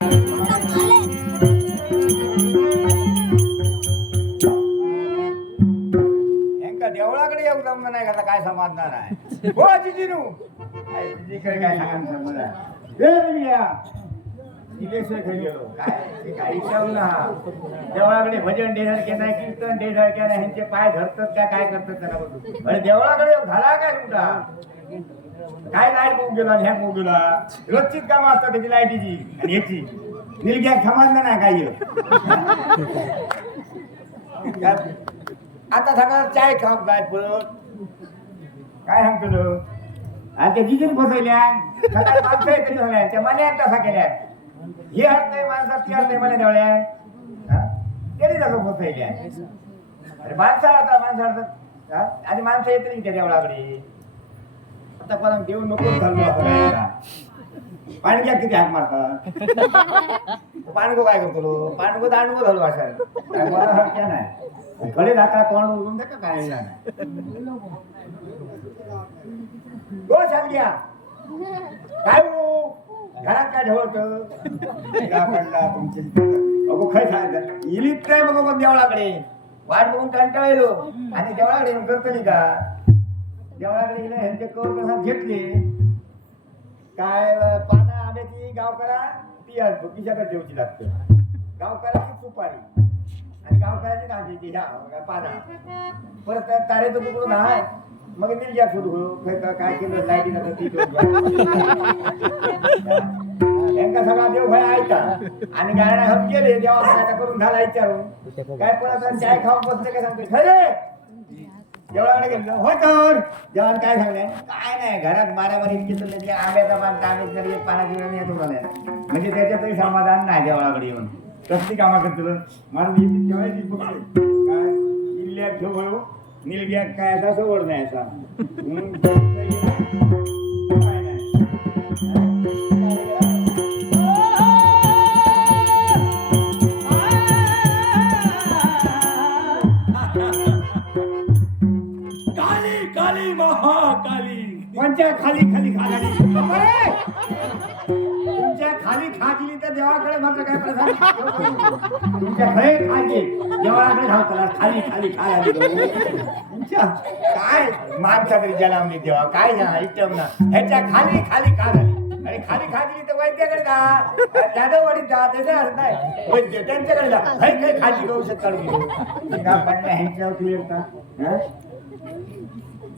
यांका देवळाकडे येऊ जमलं नाही का काय समाजणार आहे हो जिजीनू जिजीकडे काय सांगा इलेक्शन घरी गेलो काय काही ना देवळाकडे भजन डेसारखे नाही कीर्तन डेसारखे नाही ह्यांचे पाय धरतात काय करतात त्यांना बघू अरे देवळाकडे झाला काय कुठं काय लाईट मोग गेला ह्या मोग गेला रोजचीच कामं असतात त्याची लाईटीची आणि ह्याची निलग्या समाजणार नाही काही आता सगळं चाय खाऊ काय परत काय सांगतो आणि त्या जिजीन फसवल्या सकाळी माणसं तरी झाल्या त्या मन्यात तसा केल्या हे हट नाही माणसात ती हट नाही मला देवळ्या तरी तसं फसवल्या अरे माणसं हडतात आणि माणसं येत नाही त्या देवळाकडे आता पण देव नको घालू आपण पाणग्या किती हाक मारतात पाणगो काय करतो पाणगो दांडगो घालू असाल काय नाही खडे दाखला तोंड उडून का काय गो छान घ्या काय घरात काय ढवळत पडला तुमची अगो खय सांगत इलीत काय बघ पण देवळाकडे वाट बघून कंटाळलो आणि देवळाकडे येऊन करतो नाही का देवळाकडे गेले ह्यांचे कौर प्रसाद घेतले काय पाना आंब्याची गावकरा ती असतो तिच्याकडे ठेवची लागतं गावकराची सुपारी आणि गावकऱ्याची नाचीची ह्या पाना परत तारेचं तुकडून आहे मग निर्या सुरू काय केलं लाईटीनं यांका सगळा देव भय ऐका आणि गायला हम गेले देवा करून झाला विचारून काय पण चाय खाऊन बसले काय सांगते खरे देवळाकडे गेलो होय तर जेवण काय सांगले काय नाही घरात मारामारी इतकी चालली आंब्याचा पान तांब्याची एक पानाची वेळ येतो म्हणजे त्याच्यातही समाधान नाही देवळाकडे येऊन कसली कामा करतो मला जेवायची काय इल्ल्यात घेऊ निलग्या काय असा सवड नाही असा काली काली महाकाली कोणत्या खाली खाली खाली तुमच्या खाली खाजली तर देवाकडे मात्र काय प्रसाद तुमच्या खरे खाजी देवाकडे धावताना खाली खाली खायला काय माणसा तरी जलावली देवा काय झाला इटम ना ह्याच्या खाली खाली खा झाली आणि खाली खाजली तर वैद्याकडे जा जाधववाडीत जा त्याचा अर्थ नाही वैद्य त्यांच्याकडे जा काही काही खाजी औषध काढून ह्यांच्यावर क्लिअर का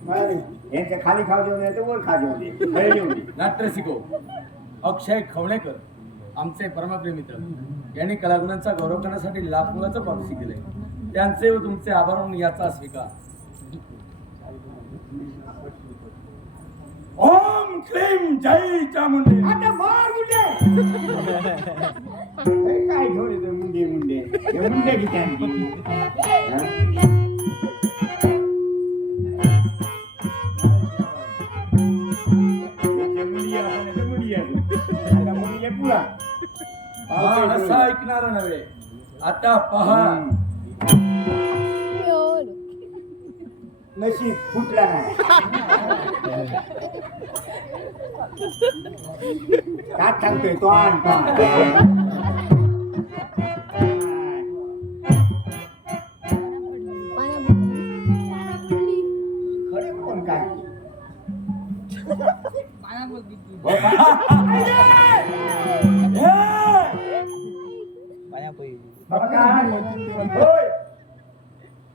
यांच्या खाली खाऊ जेवण येते वर खा जेवण नाट्य शिको अक्षय खवणेकर आमचे परमप्रिय मित्र यांनी कलागुणांचा गौरव करण्यासाठी लाखोचं पाठशी केलंय त्यांचे व तुमचे आभार म्हणून याचा स्वीकार ओम क्लीम जय चामुंडे आता मार मुंडे काय ठेवले मुंडे मुंडे हे मुंडे किती असं ऐकणार नव्हे आता पहा नशीब फुटला नाही काय सांगतोय तो खरे कोण काय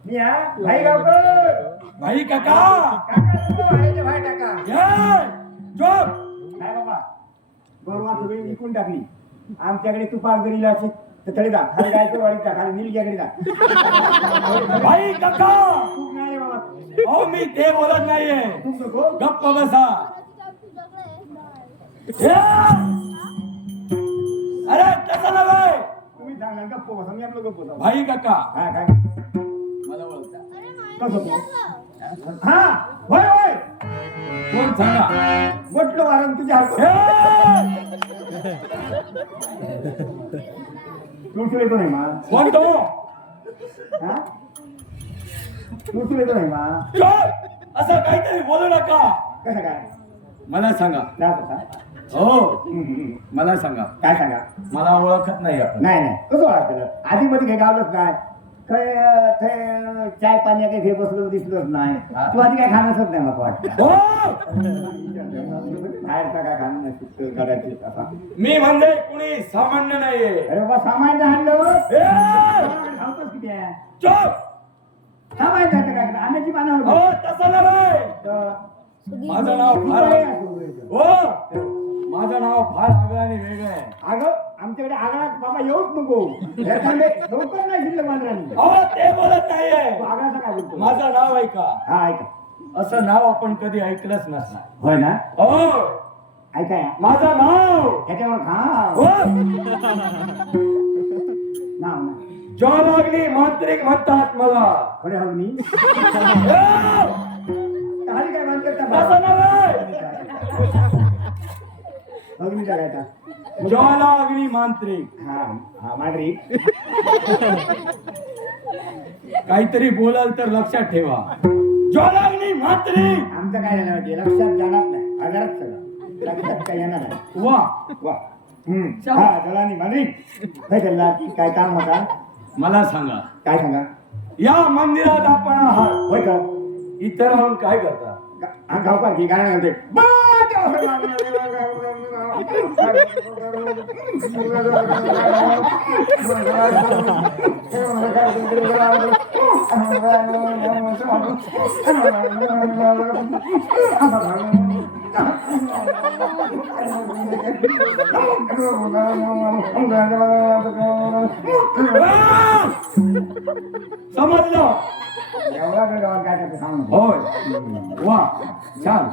मी भाई गावकर भाई काका भाई टाका चोप काय बाबा गौरवा सगळी विकून टाकली आमच्याकडे तुपाक जरी असे तर तरी जा खाली जायचं वाढीत जा खाली निलग्याकडे जा भाई काका तूप नाही रे बाबा अहो मी ते बोलत नाहीये तूप नको गप्प बसा अरे तसं नव्हे तुम्ही सांगा गप्प बसा मी आपलं गप्प बसा भाई काका हा काय मला ओळखता कसं हा होय होय कोण सांगा म्हटलं वारण तुझ्या तू येतो नाही मा कोण तो हा तू येतो नाही मा चोप असं काहीतरी बोलू नका कसं काय मला सांगा जात होता हो मला सांगा, काय सांगा? मला ओळखत नाही आपण. नाही नाही कसं वाटतं आधी मध्ये काही गावलंच काय काय चाय पाणी काही घे बसलो दिसलोच नाही. तू आधी काय खाणंच नाही मला वाटतं. हो बाहेरचा काय खाणं नाही कदाचित असा. मी म्हणजे कुणी सामान्य नाहीये. अरे बाबा सामान्य आणलं ए! धावतोच किती आहे चुप! सामान्य जायचं काय आम्याची पानं हो तसं नव्हे. माझं नाव फार हो माझं नाव फार आगळं आणि वेगळं आहे. अगं आमच्याकडे आगळा बाबा येऊच नको लवकर नाही शिल्लक मांजरांनी. हो ते बोलत नाहीये. तू आगळाचा काय बोलतो? माझं नाव ऐका. हा ऐका. असं नाव आपण कधी ऐकलंच नसणार. होय ना हो ऐकाय माझं नाव त्याच्यावर खा हो नाव ना ज्वालाग्नी मांत्रिक म्हणतात मला. खरे हवनी हो! खाली काय म्हणतात तसं नव्हे. अग्नी जगायचा ज्वालाग्नी मांत्रिक. हा हा मांडरी काहीतरी बोलाल तर लक्षात ठेवा. ज्वालाग्नी मांत्रिक. आमचं काय झालं माहिती लक्षात जाणार नाही आजारात सगळं लक्षात काय येणार नाही. वा वा हा जलानी मांडरी काय चालला काय काम होता मला सांगा, काय सांगा या मंदिरात आपण आहात, होय का इतर राहून काय करता? हा गावकार की गाणं घालते समजलं? एवढा वेळ गावात काय करते सांग होय वा छान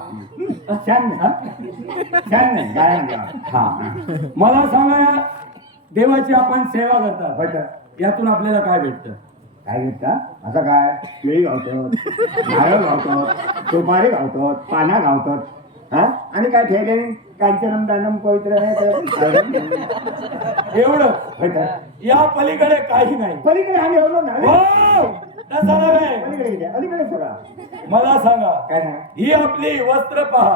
छान नाही हा? छान नाही गायन गावा हा मला सांगा, देवाची आपण सेवा करतात, होय का यातून आपल्याला काय भेटतं? काय घेता असं काय केळी गावतो नारळ गावतो सुपारी गावतो पाना गावतात हा आणि काय ठेवले कांचनम दानम पवित्र आहे तर एवढं होय का या पलीकडे काही नाही. पलीकडे आम्ही एवढं ना हो तसं नव्हे. पलीकडे गेले अलीकडे सगळा मला सांगा, काय सांगा ही आपली वस्त्र पहा.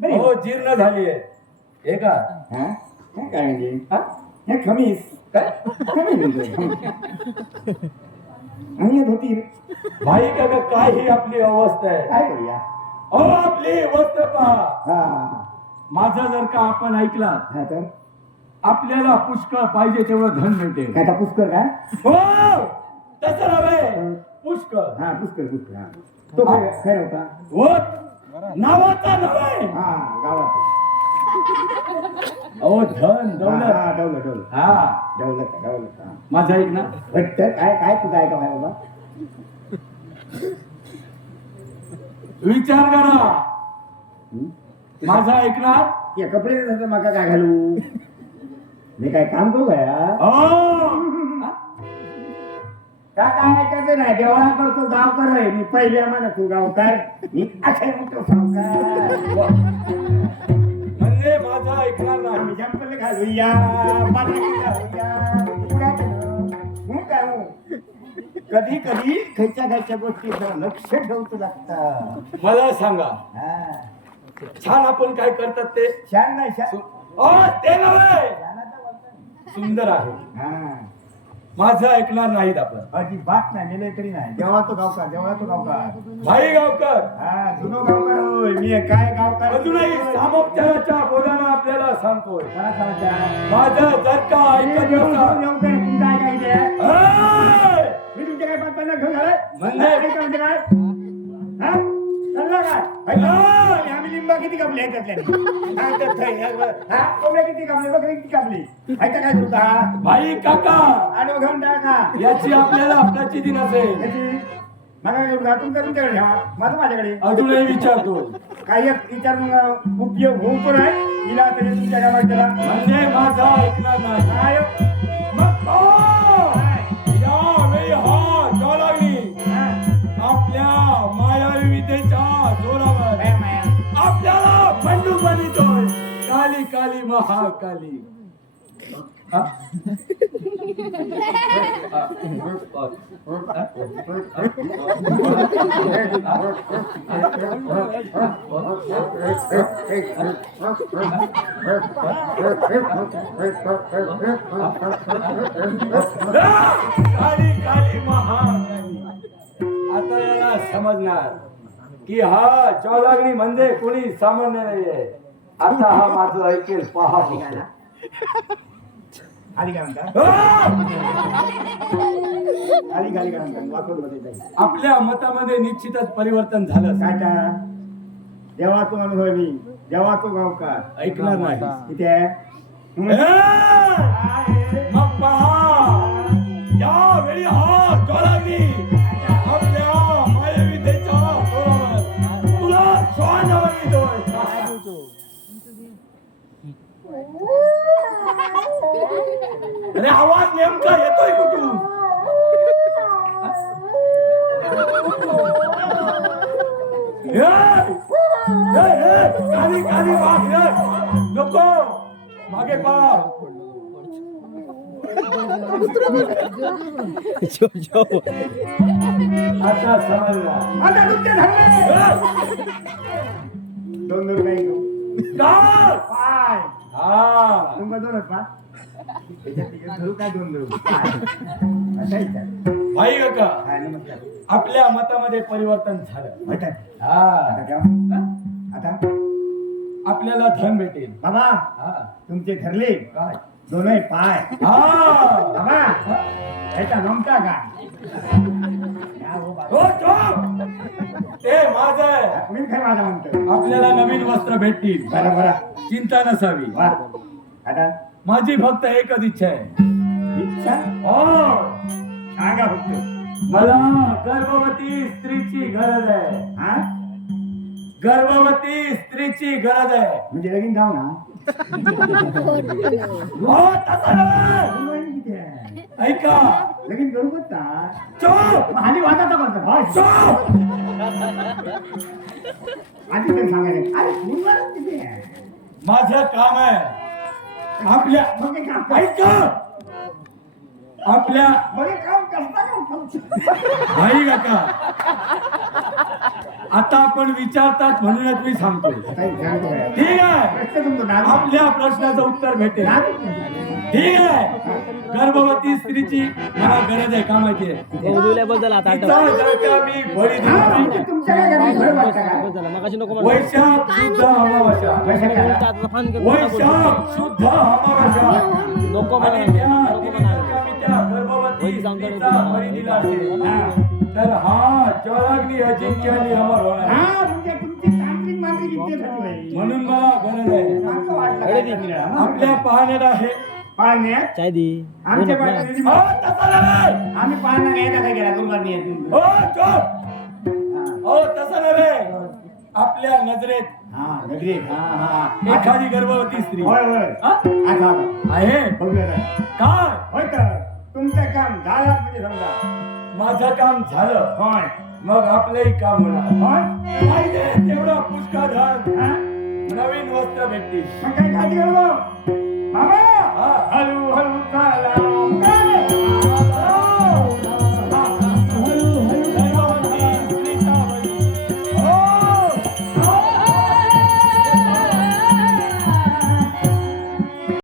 बरी. हो जीर्ण झाली आहे हे का? हा काय म्हणजे हा? हे खमीस काय? खमीस म्हणजे खमीस. आणि हे धोती भाई काका काय ही आपली अवस्था आहे? काय करूया हो आपली वस्त्र पहा. हा हा माझं जर का आपण ऐकला हा तर आपल्याला पुष्कळ पाहिजे तेवढं धन मिळते. काय पुष्कर काय हो तसं नव्हे, पुष्कळ. हा पुष्कर हा तो खैर होता हो नावाचा नव्हे. हा गावात अहो धन दौलत. हा डवलं डवलं हा डवलं डवलं हा माझं ऐक ना. बट काय काय तुझं ऐका काय बाबा विचार करा. हं? माझं ऐकणार. या कपडे तसं मका काय घालू मी काय काम करू काय हो का काय ऐकायचं नाही देवळा करतो गावकर आहे मी पहिल्या म्हणतो गावकार मी असे म्हणतो सावकार म्हणजे माझं ऐकणार नाही. आम्ही जंपले घालूया पाणी घालूया उड्या केलं. हं काय हो? कधी कधी खायच्या गोष्टीचं लक्ष ठेवतो लागतं मला सांगा, हा छान आपण काय करतात ते? छान नाही छान ओ ते नव्हे, छानाचं बोलतो. सुंदर आहे. हा माझं ऐकणार नाहीत आपण. अजिबात नाही मेले तरी नाही जेव्हा तो गावकार भाई गावकर हा जुनो गावकार होय मी काय गावकार अजूनही सामोपचाराच्या बोधानं आपल्याला सांगतोय. काय सांगता? माझं जर का ऐकत नसाल, तुमचं काय इथे? ए! मी तुमच्या काय पत्त्यांना घेऊन आलोय? म्हणजे? ऐका म्हणजे काय? हा? चालला काय? ऐका, आम्ही लिंबा किती कापले त्यातल्या? हा, तर थै, हा, कोंबड्या किती कापले? बकरी किती कापली? ऐका काय तुमचा? भाई काका आडवं घेऊन टाका. याची आपल्याला प्रचिती नसेल. याची? मला काय करू का? तुमच्याकडे ठेवा. माझं माझ्याकडे. अजूनही विचारतो, काही एक विचारून उपयोग होऊ पण आहे. हिला तरी तुमच्या गावात त्याला. म्हणजे माझं ऐकणार नाही. काय? मग यावेळी हा ज्वालाग्नी हा. आपल्या मायावी विद्येच्या जोरावर काय माया? आपल्याला बंडू बनवितोय. काली काली महाकाली. हा? काली काली महाकाली. आता याला समजणार की हा चौलागणी म्हणजे कोणी सामान्य नाहीये. आता हा माझं ऐकेल पहा आली काय म्हणतात आली काय म्हणतात वाकून मध्ये जाईल. आपल्या मतामध्ये निश्चितच परिवर्तन झालं. काय का जेव्हा तू अनुभवी जेव्हा तू गावकार ऐकणार नाही. किती आहे मग पहा यावेळी हा चौलागणी आपल्या मायविद्येच्या जोरावर तुला श्वानावर येतोय. अरे आवाज नेमका येतोय कुठून? काली काली वाघ नको मागे पहा. आता समजला. आता तुमचे धरले दोन दोन काही काय? पाय हा तुमका दोनच पा त्याच्यात धरू काय दोन धरू असा विचार. भाई काका काय नमस्कार आपल्या मतामध्ये परिवर्तन झालं. होत आहे. हा आता केव्हा? आता आपल्याला धन भेटेल. बाबा हा तुमचे ठरले काय? दोनही पाय हा बाबा याचा नमता काय या हो बाबा. हो चोप. ते माझं आहे. मी काय माझा म्हणतो आपल्याला नवीन वस्त्र भेटतील. बरं बरं चिंता नसावी. वा आता माझी फक्त एकच इच्छा आहे. इच्छा हो सांगा फक्त मला गर्भवती स्त्रीची गरज आहे. हा गर्भवती स्त्रीची गरज आहे. म्हणजे लगीन जाऊ ना हो तसं नव्हे. लगीन किती आहे? ऐका लगीन करू का चोप हानी वाजाचा करतो भाय चोप. आधी तर सांगायला अरे मुलगा किती आहे माझं काम आहे आपल्या मग हे काम ऐका आपल्या बरे काम करता का भाई काका आता आपण विचारतात म्हणूनच मी सांगतो. ठीक आहे आपल्या प्रश्नाचं उत्तर भेटेल. ठीक आहे गर्भवती स्त्रीची मला गरज आहे का माहिती आहे. बद्दल आता तिचा जर का मी बळी दिली तुमच्या काय घरी घर बांधता का? मगाशी नको वैशाख शुद्ध अमावास्या वैशाख शुद्ध अमावास्या नको आणि त्या दिवशी जर का मी त्या गर्भवती स्त्रीचा बळी दिला असेल तर हा चौलाग्नी अजिंक्याने अमर होणार. हा, म्हणजे तुमची तांत्रिक मांत्रिक विद्येसाठी होय. म्हणून मला गरज आहे. मागं वाटलं काय? आपल्या पाहण्यात आहे. पाळण्यात चाय दी आमच्या पाळण्यात हो, तसं नव्हे. आम्ही पाळणा घ्यायला काय केला गुरुवारनी येत हो, चुप. हो तसं नव्हे. आपल्या नजरेत हा गजरे हा हा एखादी गर्भवती स्त्री होय होय हा? आता आता आहे बघूया ना. काय होय तर तुमचं काम झालं म्हणजे समजा माझं काम झालं होय मग आपलंही काम होणार. होय पाहिजे तेवढा पुष्कळ धन हा नवीन वस्त्र भेटतील. मग काय खाती बाबा हा. हळू हळू चाला